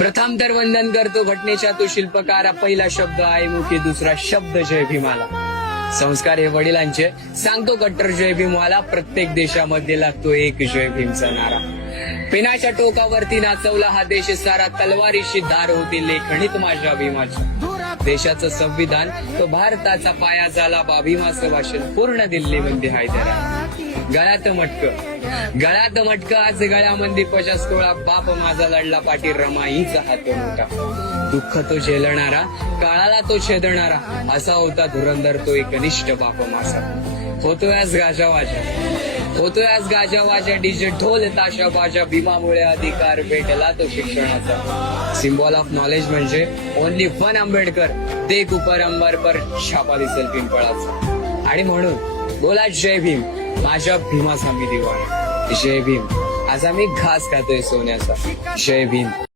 प्रथम तर वंदन करतो घटनेच्या तो शिल्पकारा, पहिला शब्द आहे मुखी, दुसरा शब्द जय भीमाला. संस्कार हे वडिलांचे, सांगतो कट्टर जय भीमवाला, प्रत्येक देशामध्ये लागतो एक जय भीमचा नारा. पेनाच्या टोकावरती नाचवला हा देश सारा, तलवारीशी धार होती लेखणीत माझ्या भीमाच्या. देशाचं संविधान तो भारताचा पाया झाला, भीमाचं भाषण पूर्ण दिल्लीमध्ये हैदरा. गळ्यात मटक आज गळ्यामध्ये 50 तोळा, बाप माझा लढला पाठी रमाईचा हात मोठा. दुःख तो झेलणारा, काळाला तो छेदणारा, असा होता धुरंधर तो एकनिष्ठ बाप माझा. होतोय आज गाजा वाजा, डीजे ढोल ताशा बाजा, भीमामुळे अधिकार भेटला तो शिक्षणाचा. सिम्बॉल ऑफ नॉलेज म्हणजे ओनली वन आंबेडकर, देख उपर अंबर पर, छापा दिसेल पिंपळाचा. आणि म्हणून बोला जय भीम, माझ्या भीमाचा मी दिवाळा. जय भीम. आज आम्ही घास खातोय सोन्याचा. जय भीम.